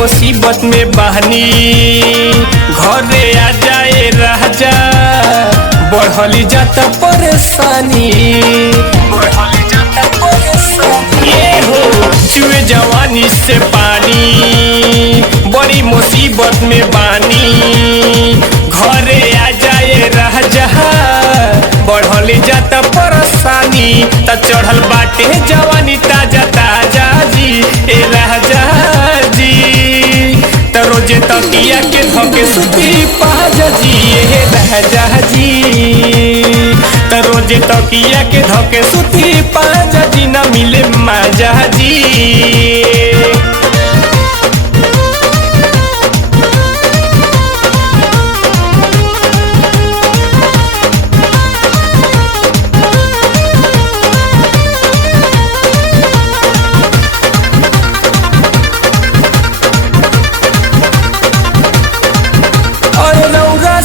मुसीबत में बहनी घरे आ जाए राजा बढ़ली जाता परेशानी ये हो चुए जवानी से पानी बड़ी मुसीबत में बानी घरे आ जाए राजा बढ़ली जाता परेशानी त चढ़ल बाटे जवानी ताजा ताजा जी ए राजा जी त रोजे तकिया के धके सुती पाजा जी ए राजा जी त रोजे तकिया के धके सुती पाजा जी ना मिले माजा जी।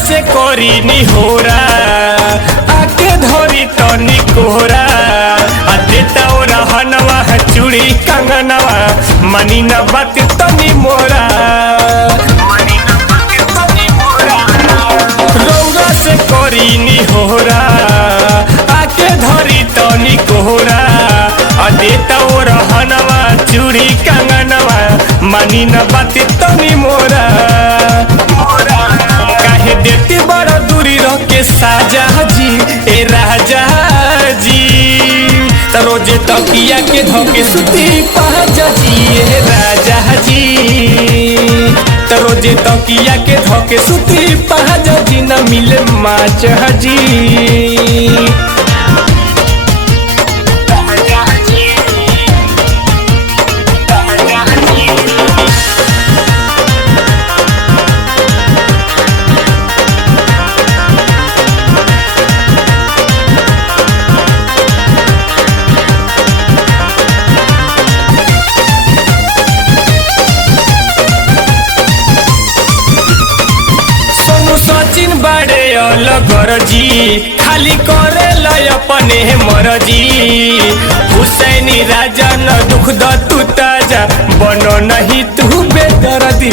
से करी निहोरा आके धरी तनी कोहरा आ देता ओ रहनवा चूड़ी कंगनवा मनी न बात तनी मोरा रौरा से करी निहोरा आके धरी तनी कोहरा आ देता ओ रहनवा चूड़ी कंगनवा मनी न बात तनी मोरा देती बड़ा दूरी रह के साजा जी ए राजा जी त रोजे तकिया के धके सुती पाजा जी ए राजा जी त रोजे तकिया के धके सुती पाजा जी न मिले माचा जी। सचिन बड़े अलगर जी खाली करे लय अपने मरजी हुसैनी राजा न दुख द तू ताजा बनो नहीं तू बेदर्दी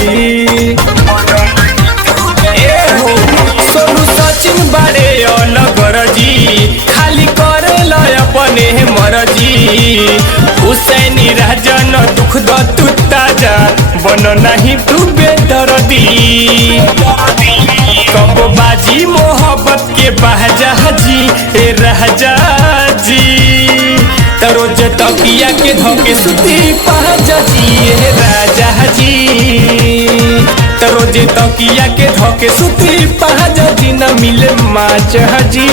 सोनू सचिन बड़े अलगर जी खाली करे लय अपने मरजी हुसैनी राजा न दुख द तू ताजा बनो नहीं तू बेदर्दी कब बाजी मोहब्बत के बहजा जी ए राजा जी त रोज तकिया के धके सुती पाजा जी ए राजा जी त रोज तकिया के धके सुती पाजा जी न मिले माचा जी।